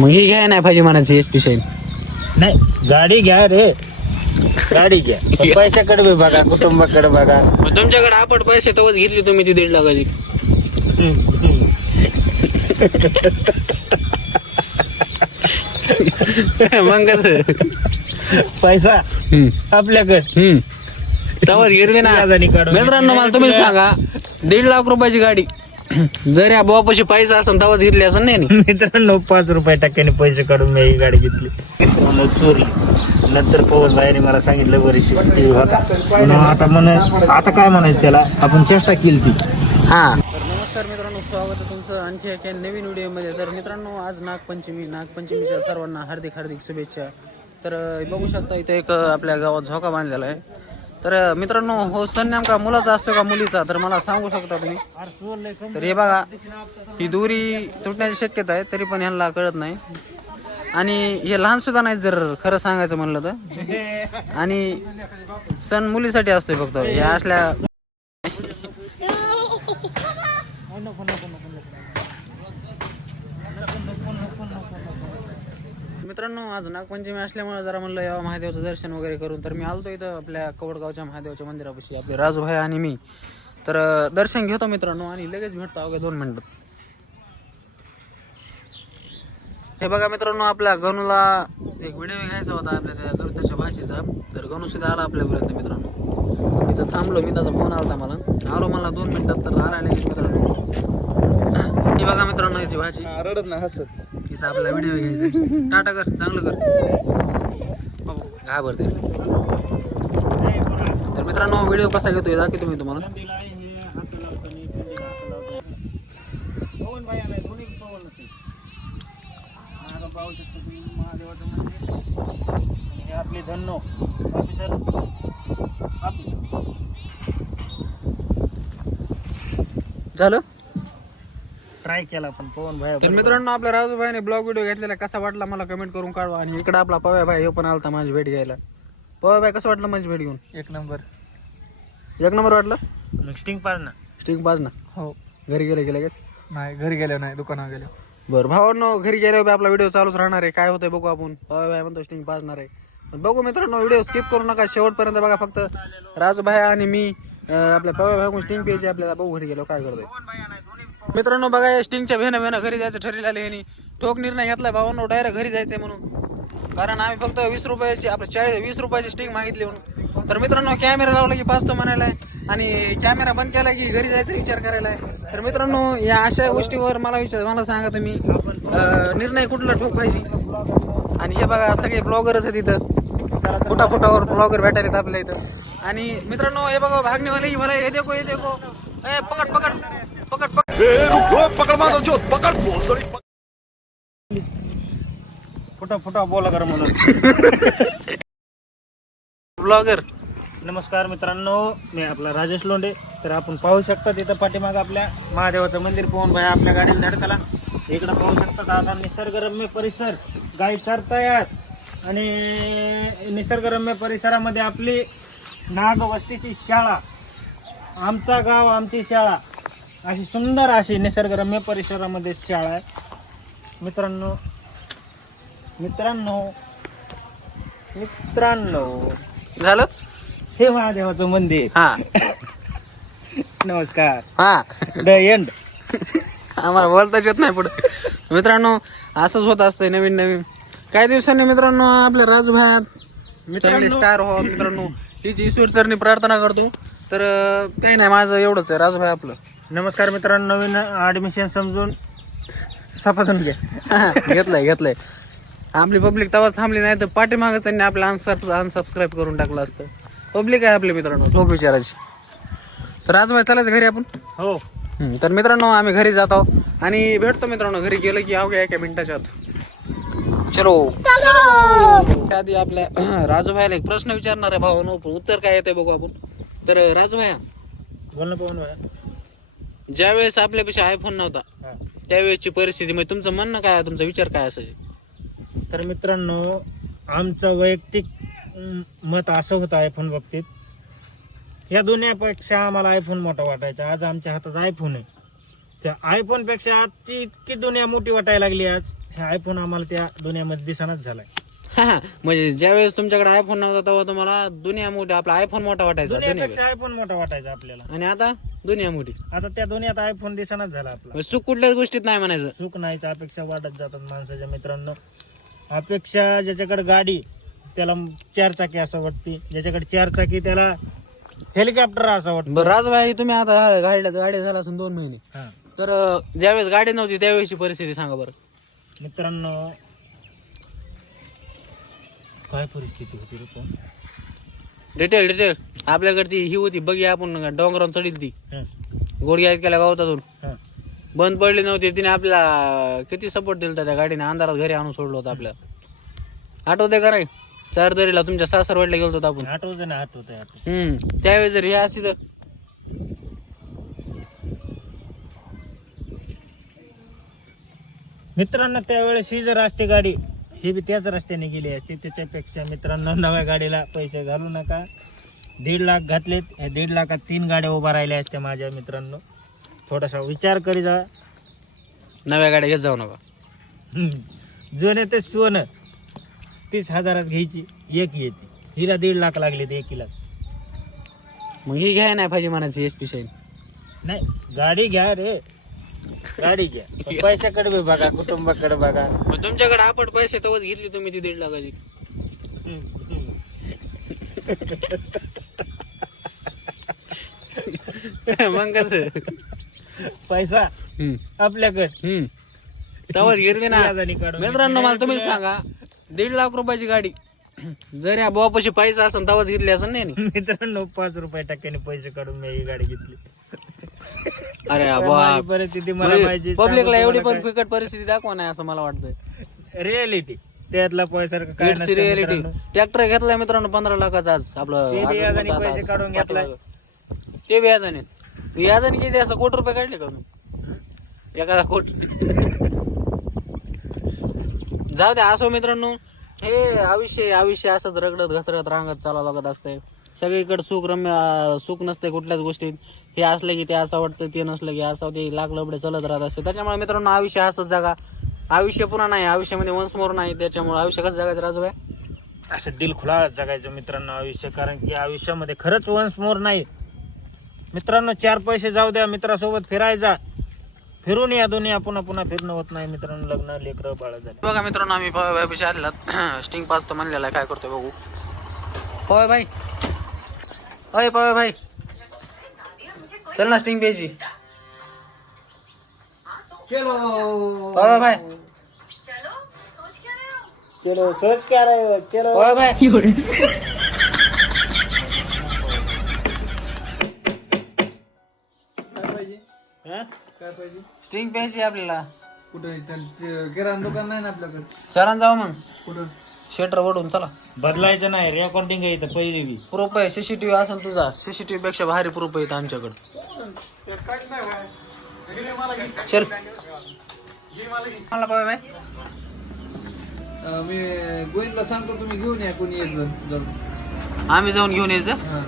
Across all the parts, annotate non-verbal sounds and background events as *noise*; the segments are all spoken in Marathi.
मग ही घ्याय नाही पाहिजे म्हणायचं एस पी शाईन नाही गाडी घ्या रे. गाडी घ्या. पण *laughs* पैशाकडे बी बघा कुटुंबाकडे बघा. मग तुमच्याकडे आपण पैसे तवच घेतली तुम्ही ती दीड लाखाची. *laughs* मग कसं? पैसा हम्म. आपल्याकडे. हम्म. तवच घेतली ना. *laughs* मित्रांनो मला तुम्ही सांगा दीड लाख रुपयाची गाडी. जर या बापाशी पैसा असेल तवाच घेतली असं नाही ना. मित्रांनो पाच रुपये टक्क्याने पैसे काढून मी ही गाडी घेतली. मित्रांनो चोरली नंतर पवन भाईने मला सांगितलं बरी शिस्ती होता. म्हणून आता म्हण आता काय म्हणायचं त्याला? आपण चेष्टा केली ती. हा. तर नमस्कार मित्रांनो स्वागत आहे तुमचं आणखी एका नवीन व्हिडिओमध्ये. तर मित्रांनो आज नागपंचमी. नागपंचमीच्या सर्वांना हार्दिक हार्दिक शुभेच्छा. तर बघू शकता इथे एक आपल्या गावात झोका बांधलेला आहे. तर मित्रांनो हो सण नेमका मुलाचा असतो का मुलीचा? तर मला सांगू शकता तुम्ही. तर हे बघा ही दोरी तुटण्याची शक्यता आहे तरी पण ह्यांना कळत नाही. आणि हे लहान सुद्धा नाही जर खरं सांगायचं म्हणलं तर. आणि सण मुलीसाठी असतोय फक्त. हे असल्या *laughs* *laughs* मित्रांनो आज नागपंचमी असल्यामुळे जरा म्हणलं यावं महादेवाचं दर्शन वगैरे करून. तर मी आलतो इथं आपल्या कवडगावच्या महादेवाच्या मंदिरापाशी आपले राजभाई आणि मी. तर दर्शन घेतो मित्रांनो आणि लगेच भेटतो अवघ्या दोन मिनिटात हे बघा मित्रांनो आपल्या गणूला एक व्हिडिओ घ्यायचा होता आपल्या त्या गणुताच्या भाषेचा तर गणू सुद्धा आला आपल्यापर्यंत मित्रांनो. इथं थांबलो मी त्याचा फोन आला मला. आलो मला दोन मिनिटात तर आला लगेच मित्रांनो. हे बघा मित्रांनो याची भाजी रडत ना हसत. घ्यायचा आपला व्हिडिओ घ्यायचा. टाटा कर चांगलं कर. घाबरते तर मित्रांनो व्हिडिओ कसा घेतोय दाखवतो मी तुम्हाला. भाई पाहू तुम्ही महादेवाचं मंदिर आपले धन्नो ऑफिसर ऑफिसर झालं? ट्राय केला पण पवन भाई तर मित्रांनो आपल्या राजूभाईने ब्लॉग व्हिडिओ घेतलेला कसा वाटला मला कमेंट करून काढवा. आणि इकडे आपला पव्या भाई हे पण आलता माझी भेट घ्यायला. पव्या भाई कसं वाटलं माझी भेट घेऊन? एक नंबर. एक नंबर वाटलं? मग स्टिंग पाड ना स्टिंग पाच ना हो. घरी गेले गेले लगेच? नाही घरी गेलो नाही दुकानावर गेलो. बरं भावांनो घरी गेल्यावर आपला व्हिडिओ चालूच राहणार आहे. काय होतंय बघू आपण. पव्या भाई म्हणतो स्टिंग पाजणार आहे. बघू मित्रांनो व्हिडिओ स्किप करू नका. शेवटपर्यंत बघा फक्त राजूभाई आणि मी आपल्या पव्या भाई स्टिंग प्यायची आपल्याला बघू घरी गेलो काय करतोय. मित्रांनो बघा या स्टिंगच्या भेनं भेनं घरी जायचं ठरलेलं आहे ठोक निर्णय घेतला भावांनो डायरेक्ट घरी जायचंय म्हणून. कारण आम्ही फक्त वीस रुपयाची आपलं चाळीस वीस रुपयाची स्टिंग मागितली म्हणून. तर मित्रांनो कॅमेरा लावला की पाच तो म्हणायला. आणि कॅमेरा बंद केला की घरी जायचा विचार करायला. आहे तर मित्रांनो या अशा गोष्टीवर मला विचार मला सांगा तुम्ही. निर्णय कुठला ठोक पाहिजे? आणि हे बघा सगळे ब्लॉगरच आहेत इथं. फुटा फुटावर ब्लॉगर भेटायला आपल्या इथं. आणि मित्रांनो हे बघा भागणेवाले की मला हे देखो हे देखो. ए पकड पकड. पकड पकड फुटा फुटा बोला कर म्हणून ब्लॉगर. नमस्कार मित्रांनो मी आपला राजेश लोंडे. तर आपण पाहू शकता तिथं पाठीमाग आपल्या महादेवाचं मंदिर पाहून भाई आपल्या गाडीला धडकला. इकडं पाहू शकता आता निसर्गरम्य परिसर गाई चरतायत आणि निसर्गरम्य परिसरामध्ये आपली नागवस्तीची शाळा. आमचा गाव आमची शाळा. अशी सुंदर अशी निसर्गरम्य परिसरामध्ये शाळा आहे. मित्रांनो मित्रांनो मित्रांनो. झालं? हे महादेवाचं मंदिर. हा. *laughs* नमस्कार. हा. द एंड आम्हाला बोलताच येत नाही पुढे. मित्रांनो असंच होत असतंय नवीन नवीन. काही दिवसांनी मित्रांनो आपल्या राजूभायात चांगले स्टार हो मित्रांनो. हिची ईश्वर चरणी प्रार्थना करतो. तर काही नाही माझं एवढंच आहे. राजूभाई आपलं. नमस्कार मित्रांनो नवीन ऍडमिशन समजून सपासून घ्या *laughs* घेतलंय घेतलंय. आपली पब्लिक तवाच थांबली नाही तर पाठीमागं त्यांनी आपलं अनसब अनसबस्क्राईब करून टाकलं असतं. पब्लिक आहे आपले मित्रांनो. लोक विचारायची. तर राजूभाई चालायचं घरी आपण? हो. हम्म, तर मित्रांनो आम्ही घरी जात आहोत. आणि भेटतो मित्रांनो घरी गेलं की अवघ्या एका मिनिटाच्या आत. चलो. आधी आपल्या *clears throat* राजूभाईला एक प्रश्न विचारणार आहे भाऊ उत्तर काय येते बघू आपण. तर राजूभाई बोल ना पवन भाई. ज्या वेळेस आपल्यापेक्षा आयफोन नव्हता. त्यावेळेसची परिस्थिती म्हणजे तुमचं म्हणणं काय आहे, तुमचा विचार काय असायचे? तर मित्रांनो आमचं वैयक्तिक मत असं होतं आयफोन बाबतीत. या दुनियापेक्षा आम्हाला आयफोन मोठा वाटायचा. आज आमच्या हातात आयफोन आहे. त्या आयफोनपेक्षा ती इतकी दुनिया मोठी वाटायला लागली आज. हे आयफोन आम्हाला त्या दुनियामध्ये दिसनाच झालाय. म्हणजे ज्यावेळेस तुमच्याकडे आयफोन नव्हता तेव्हा तुम्हाला दुनिया मोठी आपला आयफोन मोठा वाटायचा दुनिया दुनियापेक्षा आयफोन मोठा वाटायचा आपल्याला. आणि आता दुनिया मोठी. आता त्या दुनियात आयफोन दिसनाच झाला आपला. म्हणजे सुख कुठल्याच गोष्टीत नाही म्हणायचं. सुख नाहीच अपेक्षा वाढत जातात माणसाच्या मित्रांनो. अपेक्षा ज्याच्याकडे गाडी त्याला चार चाकी असं वाटते. ज्याच्याकडे चार चाकी त्याला हेलिकॉप्टर असं वाटतं. बरं राजभाई तुम्ही आता गाडीला गाडी झाला असून दोन महिने. हा. तर अं, ज्यावेळेस गाडी नव्हती त्यावेळेसची परिस्थिती सांगा बरं. मित्रांनो काय परिस्थिती होती रे पण? डिटेल डिटेल आपल्याकडे ती ही होती. बघी आपण डोंगरावर चढील ती. हं, गोडग्या केल्या गावतातून. हं. बंद पडली नव्हती. तिने आपला किती सपोर्ट दिला त्या गाडीने? अंधारात घरी आणून सोडलं होतं आपल्याला आठवते का नाही चार दरीला तुमच्या सासरवाडीला गेलो होतो आपण. आठवते ना आठवते आठवते हम्म. त्यावेळेस जर हे असती तर? मित्रांनो त्यावेळेस ही जर असते गाडी ही बी त्याच रस्त्याने गेली असते. त्याच्यापेक्षा मित्रांनो नव्या गाडीला पैसे घालू नका. दीड लाख घातलेत. या दीड लाखात तीन गाड्या उभा राहिल्या असत्या माझ्या मित्रांनो. थोडासा विचार करी जा. नव्या गाड्या घेत जाऊ नका. जुने ते सोनं तीस हजारात घ्यायची एक येते. हिला दीड लाख लागले ते एकीला. मग ही घ्याय नाही पाहिजे म्हणायची एस पी शाईन नाही गाडी घ्या रे. गाडी घ्या. पण पैशाकडे बी बघा कुटुंबाकडे बघा. मग तुमच्याकडे आपण पैसे तेव्हाच घेतली तुम्ही ती दीड लाखाची. मग कसं? पैसा? हम्म. आपल्याकडे? हम्म. तेव्हाच घेतली ना. व्याजाने काढून मित्रांनो मला तुम्ही सांगा दीड लाख रुपयाची गाडी जर या बापाशी पैसा असेल तेव्हाच घेतली असेल नाही? मित्रांनो पाच रुपये टक्क्याने पैसे काढून मी ही गाडी घेतली. अरे *laughs* माझी परिस्थिती मला पाहिजे पब्लिकला एवढी पण फिकट परिस्थिती दाखवा नाही असं मला वाटतंय. रियालिटी त्यातला पैसा काय नसतं रिअलिटी मित्रांनो. ट्रॅक्टर घेतलाय मित्रांनो पंधरा लाखाचा आज आपलं ते बी पैसे काढून घेतलाय. ते व्याजाने व्याजाने किती असं कोटी रुपये काढले का मी एखादा कोटी. जाऊ दे असो मित्रांनो. हे आयुष्य आयुष्य असंच रगडत घसरत रांगत चालावं लागत असतंय. सगळीकडे सुख रम्य सुख नसते कुठल्याच गोष्टीत. हे असलं की ते असं वाटतं ते नसलं की असं ते लाख लबडे चलत राहत असते. त्याच्यामुळे मित्रांनो आयुष्य असंच जागा. आयुष्य पुन्हा नाही आयुष्यामध्ये वंश मोर नाही त्याच्यामुळे आयुष्य कसं जगायचं राजू भाई? असं दिल खुला जगायचं मित्रांनो आयुष्य. कारण की आयुष्यामध्ये खरंच वंश मोर नाही. मित्रांनो चार पैसे जाऊ द्या मित्रासोबत फिरायचा फिरून या दुनिया पुन्हा पुन्हा फिरणं होत नाही मित्रांनो लग्न लेकरं बाळ झाले. बघा मित्रांनो आम्ही पवाय भाई पैसे आलेला स्टिंग पास तर म्हणलेला आहे, काय करतोय बघू. पवाय भाई अय पवाय भाई. चल ना स्टिंग प्यायची चलो. पवाय भाई. चलो सोच क्या रहे हो चलो. पवाय भाई. हं? काय पाहिजे? स्टिंग प्यायची आपल्याला. कुठं किराणा दुकान नाही ना आपल्याकडे? चरण जाऊ मग. कुठं? शेटर ओढून चला. बदलायचं नाही रेकॉर्डिंग आहे इथं पहिली बी. प्रूफ आहे सीसीटीव्ही असेल तुझा सीसीटीव्ही पेक्षा भारी प्रूफ आहे इथं आमच्याकडे. चल. मला अं, मी गोविंदला सांगतो तुम्ही घेऊन या कोणी एक जण जर आम्ही जाऊन घेऊन यायचं. हा.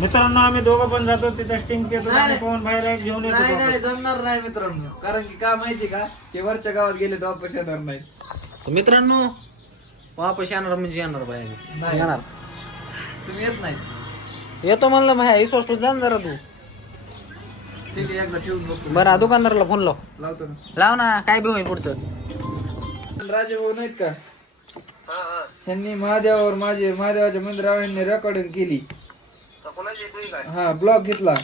मित्रांनो आम्ही दोघं पण जातो तिथं स्टिंग पितो आणि पवन बाहेर घेऊन येतो नाही. नाही जमणार नाही मित्रांनो. कारण की काय माहिती का? ते वरच्या गावात गेले तर वापस येणार नाही. तर मित्रांनो वापस येणार म्हणजे येणार बाय नाही. येणार. तुम्ही येत नाही येतो म्हणलं माह्या विश्वास जा ना जरा तू. ठीक आहे एकदा ठेवून बघतो. बरं दुकानदाराला फोन लाव. लावतो ना. लाव ना काय बी होईल पुढचं. राजे भाऊ नाहीत का? त्यांनी महादेवावर माझे महादेवाच्या मंदिरावर यांनी रेकॉर्डिंग केली हा ब्लॉग घेतला.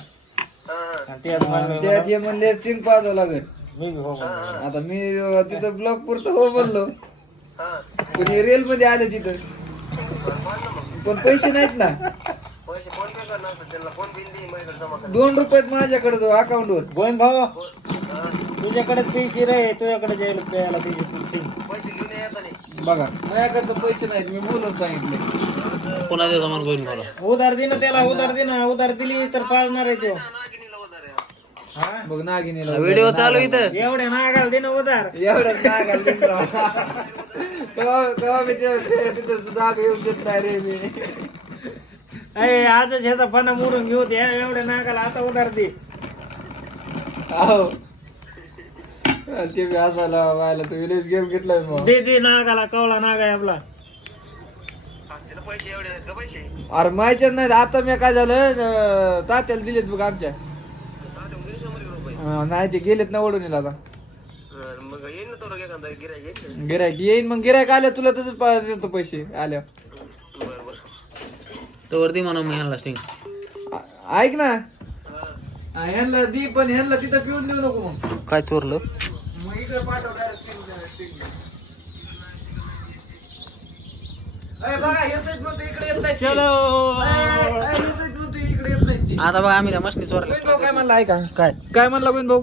आणि त्यात हे म्हणले स्ट्रिंग पाहावं लागेल. आता मी अं, तिथं ब्लॉग पुरतं हो म्हणलो. पण रेल मध्ये आले तिथं. पण पैसे नाहीत ना. दोन रुपयात माझ्याकडे तो अकाउंट वर. गोविंद भाऊ तुझ्याकडे पैसे रे तुझ्याकडे जायला प्यायला पैसे बघा. माझ्याकडे तर पैसे नाहीत मी बोलून सांगितले. भाऊला? उधार दे ना त्याला उधार दे ना उधार दिली तर पाळणार आहे तो. हा बघ नागिनीला व्हिडिओ चालू इथं. एवढ्या नागाल दे ना उधार. एवढं नागाल केव्हा केव्हा मी ते- ते- तिथं जाग येऊन देत नाही रे मी. अरे आजच ह्याचा फणा मोडून घेऊ दे. एवढ्या नागाला आता उधार दे. अहो ते बी असायला व्हायला. तू विलेज गेम घेतलाय मग. दे दे नागाला. कवळा नाग आहे आपला. अरे माहितीच नाही. आता मी काय झालं? अं, तात्याला दिलेत बघ आमच्या. अं, नाही ते गेलेत ना ओढून येईल आता गिरायक येईन मग गिरायक आल्या तुला तसंच पा- देतो पैसे आल्या. तर वरती म्हणा मी ह्याला स्टिंग ऐक ना. हा, ह्यांना दी पण ह्यांना तिथं पिऊन देऊ नको मग. काय चोरलं? मग इकडे पाठव direct sting द्या, sting. द्या. अय, बघा, हे side म्हणतो इकडे येत नाही. चलो. अय, अय, हे side म्हणतो इकडे येत नाही ती. आता बघा आम्ही त्या मशनी चोरल्या. काय म्हणला ऐका काय? काय म्हणला गोविंद भाऊ?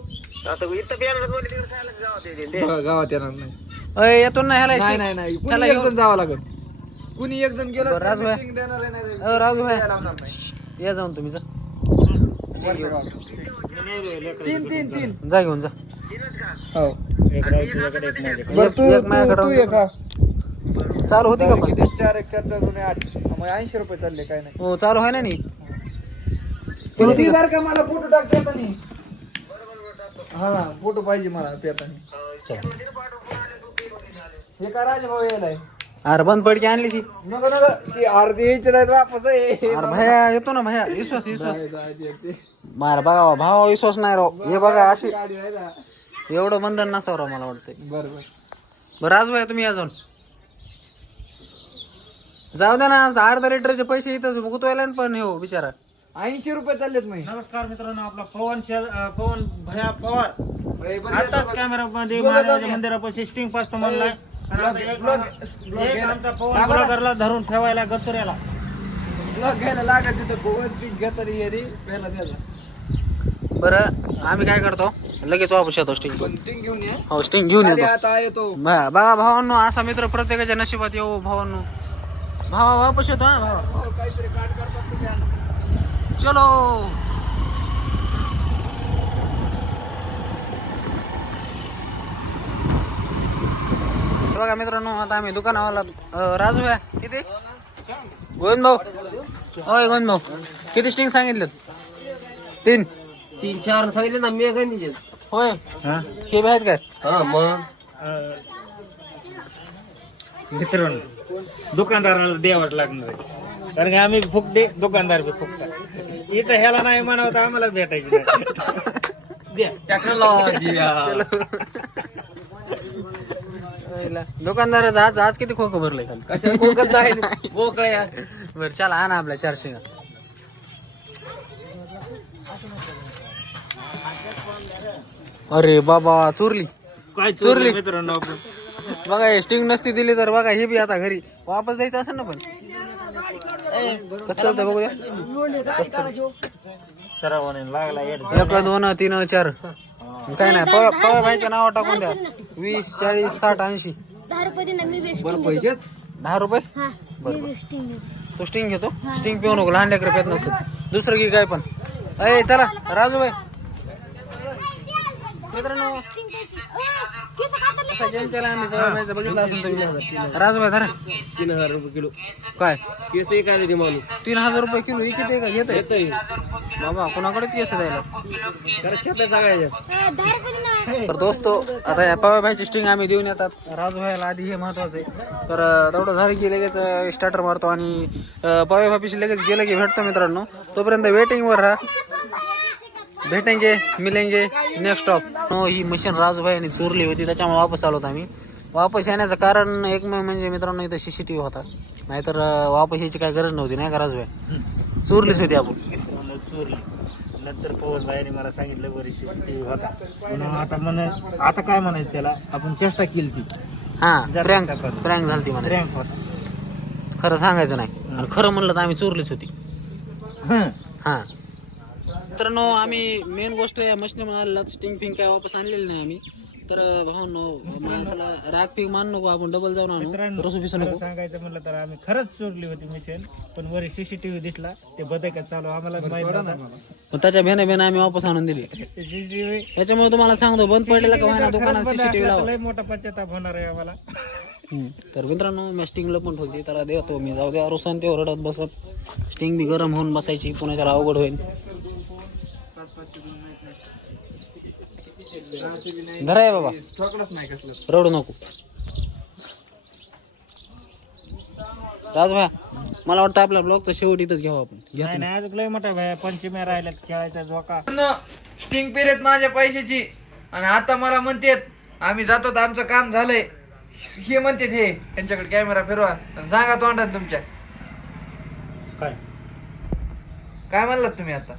बघा, गावात येणार नाही. अय येतो ना ह्याला नाही नाही नाही. त्याला कुणी एक जण जावं लागेल. कुणी एक जण गेलं बरं, तर राजभाई. sting देणार आहे, नाही अ, राजू लावणार नाही. या जाऊन तुम्ही जा. तीन तीन तीन. जा घेऊन जा. हो. एक राव तुझ्याकडे एक माझ्याकडे. बरं एक- तू एक माझ्याकडे तू- तू राहून एक हा चालू होती का पण? किती चार एक चार आठ. मग ऐंशी रुपये चालले काय नाही. हो चालू आहे ना नी. किती बार का मला फोटो टाकता येतानी हा फोटो पाहिजे मला पेतानी हे का राजभाऊ यायलाय? अरे बंद पडकी आणली ती नको नको. ती अर्धी यायची नाही वापस आहे. अरे भया येतो ना भया. विश्वास विश्वास. ते- ते. मार बघा भावा विश्वास नाही राव. हे बघा अशी गाडी आहे ना. एवढं बंधन नसावं राव मला वाटतंय. बरं बरं. बरं आज भाई तुम्ही या जाऊन जाऊ द्या ना अर्धा लिटरचे पैसे इथं गुतवायला ना पण हे हो बिचारा. ऐंशी रुपये चाललेत मी नमस्कार मित्रांनो आपला पवन अं, पवन भया पवार. बरं आताच कॅमेरा मध्ये महादेवाच्या मंदिरापाशी स्टिंग पासतो म्हणलाय. आणि आमचा एक- एक आमचा पवन ब्लॉगरला धरून ठेवायला गचुऱ्याला. ब्लॉक घ्यायला लागत तिथं गोवन पीस घ्या तरी ये रे पहिला द्यायला बरं आम्ही काय करतो? लगेच वापस येतो स्टिंग पण घेऊन या. हो स्टिंग घेऊन येतो. आता येतो बघा बघा भावांनो असा मित्र प्रत्येकाच्या नशिबात येऊ भावांनो. भावा वापस येतो हा भावा. हो, काहीतरी काट करतात तुम्ही आज. चलो। बघा मित्रांनो आता आम्ही दुकानावाला राजू आहे. किती? गोविंद भाऊ. होय गोविंद भाऊ. किती स्टिंग सांगितलं तीन. तीन चार सांगितले ना मी काय नाही होय. हा? आहेत काय? हा मग? मित्रांनो दुकानदाराला द्यावंच लागणार आहे. कारण की आम्ही फुकटे दुकानदार बी फुकटा. इथं ह्याला नाही म्हणावं तर आम्हाला भेटायची द्या. टेक्नॉलॉजी दुकानदाराचं आज आज किती खोकं भरलंय खाली? कशा कोकत नाही मोकळ्या बरं चला आणा आपल्या चारशे अरे बाबा चोरली. काय चोरली. चोरली. मित्रांनो आपण? बघा हे स्टिंग नसती दिली तर बघा हे बी आता घरी वापस द्यायचं असेल ना पण. कसं एक दोन तीन चार. काय नाही पव भाईच्या नाव टाकून द्या. वीस चाळीस साठ ऐंशी. बरं दहा रुपये? हा बरं, तो स्टिंग घेतो? स्टिंग पिऊ नको लहान लेकर पेत नसतो. दुसरं घे काय पण. अरे चला राजू भाई मित्रांनो असा गेम केला आम्ही पव भाईचा बघितला असेल तुम्ही राजू भाई धरा. तीन हजार रुपये किलो. काय? केस एक आले ते माणूस. तीन हजार रुपये किलो हे किती का? घेतोय येतोय. बाबा कोणाकडे केस द्यायला? खरं सगळ्याच्या तर दोस्तो आता या पवा भाईची स्टिंग आम्ही देऊन येतात. राजू भाईला आधी हे महत्वाचं आहे. तर तेवढं झालं की लगेच स्टार्टर मारतो आणि पवा भाईशी लगेच गेलं की भेटतो मित्रांनो. तोपर्यंत वेटिंग वर राहा. भेटेंगे मिलेंगे. नेक्स्ट ऑफ हो ही मशीन राजू भाईने चोरली होती त्याच्यामुळे वापस आलो होतो आम्ही. वापस येण्याचं कारण एक म्हणजे मित्रांनो इथं सीसीटीव्ही होता. नाहीतर वापस यायची काय गरज नव्हती नाही का राजू भाई चोरलीच होती आपण. चोरली. नंतर पवन भाईने मला सांगितलं बरी सीसीटीव्ही होता. म्हणून आता म्हण आता काय म्हणायचं त्याला? आपण चेष्टा केली ती. हा प्रँक प्रँक झाली ती मला रँक होता. खरं सांगायचं नाही. आणि खरं म्हणलं तर आम्ही चोरलीच होती. हं. मित्रांनो आम्ही मेन गोष्ट या मशीन म्हणाला स्टिंग फिंग काय वापस आणलेली नाही आम्ही. तर भाऊनो माणसाला राग पीक मान नको आपण डबल जाऊन आणू मित्रांनो रसू पिसू खरं नको. सांगायचं म्हणलं तर आम्ही खरंच चोरली होती मिशन पण वरी सीसीटीव्ही दिसला ते बदक चालू आम्हाला माहीत नव्हता. पण त्याच्या भेण्या भेण्या आम्ही वापस आणून दिली. CCTV त्याच्यामुळे तुम्हाला सांगतो बंद पडलेला का व्हायना दुकानात सीसीटीव्ही लावा. लय मोठा पश्चाताप होणार आहे आम्हाला. तर मित्रांनो मी स्टिंगला पण ठेवते त्याला देतो मी जाऊ द्या रुसान ते ओरडत बसत. स्टिंग बी गरम होऊन बसायची पुण्याच्या अवघड होईल. धरा आहे बाबा. चॉकलच नाही कसलं रडू नको. राजभा मला वाटतं आपल्या ब्लॉगचा शेवट इथंच घ्यावं आपण. घ्या नाही नाही अजून लय मोठा भाया पंचम्या राहिल्यात खेळायचा झोका. स्टिंग पिरेत माझ्या पैशाची. आणि आता मला म्हणतेत आम्ही जातो तर आमचं काम झालंय. हे म्हणतेत हे यांच्याकडे कॅमेरा फिरवा. आणि सांगा तोंडात तुमच्या. काय? काय म्हणलात तुम्ही आता?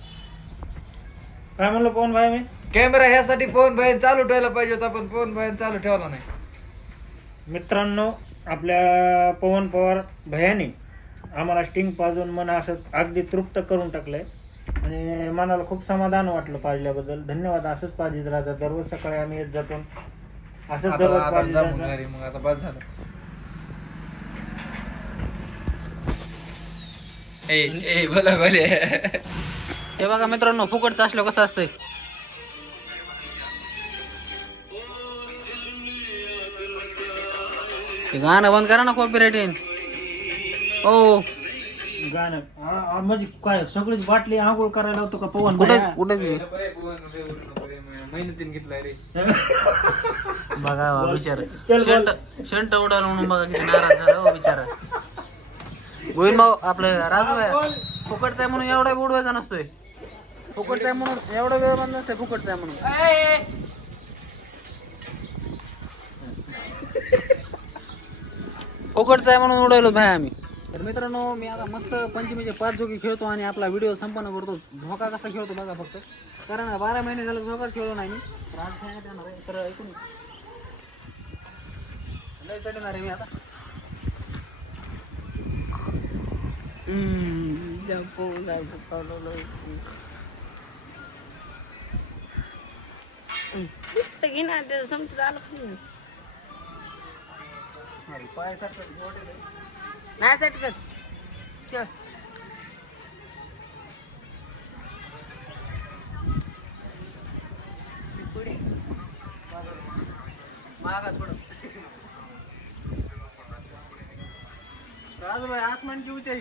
काय म्हणलं पवन भाई मी? कॅमेरा ह्यासाठी फोन बाहेर चालू ठेवला पाहिजे होता पण फोन बाहेर चालू ठेवला नाही. मित्रांनो आपल्या पवन पवार भयाने आम्हाला स्टिंग पाजून मन असं अगदी तृप्त करून टाकलंय. आणि मनाला खूप समाधान वाटलं पाजल्याबद्दल धन्यवाद असंच पाजित राहतात. दररोज सकाळी आम्ही येत जातो. असंच आता दररोज आता पाजित जमून राहतो. घरी मग आता बस झालं. ए ए बोला बोले. *laughs* हे बघा मित्रांनो फुकटचं असलं कसं असतंय? हे गाणं बंद करा ना कॉपीराईट येईन ओ गाणं आ- आ- म्हणजे काय सगळीच बाटली आंघोळ करायला होतो का पवन कुठे भैया? कुठे बघा बा, बिचारा चल शंट शंट उडाल म्हणून बघा किती नाराज झाला हो बिचारा गोविंद भाऊ आपलं राजू आहे फुकटचा आहे म्हणून एवढा वेळ उडवायचा नसतोय. फुकटचा आहे म्हणून. एवढा वेळ बंद नसतोय फुकटचा आहे म्हणून. *laughs* फुकटचा आहे म्हणून उडवलो भाई आम्ही. तर मित्रांनो मी आता मस्त पंचमीचे पाच झोके खेळतो आणि आपला व्हिडिओ संपन्न करतो. झोका कसा खेळतो बघा फक्त. कारण बारा महिने झालं झोका खेळलो नाही मी. तर आज येणार आहे. तर ऐकून. लय चढणार आहे मी आता. पाहिजे. पाय सारखं जोडलेलं आहे. नाही सेट कर ठेव. महागात पडत राजू भाई आसमान की ऊंचाई।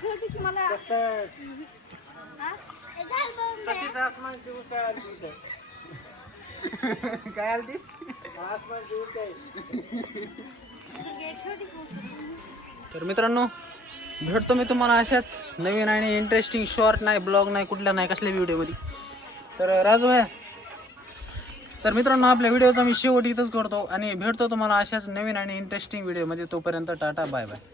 ठेवते *laughs* काय आलती. तर मित्रांनो भेटतो मी तुम्हाला अशाच नवीन आणि इंटरेस्टिंग शॉर्ट नाही ब्लॉग नाही कुठल्या नाही कसल्या व्हिडिओमध्ये तर राजू भाई तर मित्रांनो आपल्या व्हिडिओचा मी शेवट इथंच करतो आणि भेटतो तुम्हाला अशाच नवीन आणि इंटरेस्टिंग व्हिडिओमध्ये तोपर्यंत टाटा बाय बाय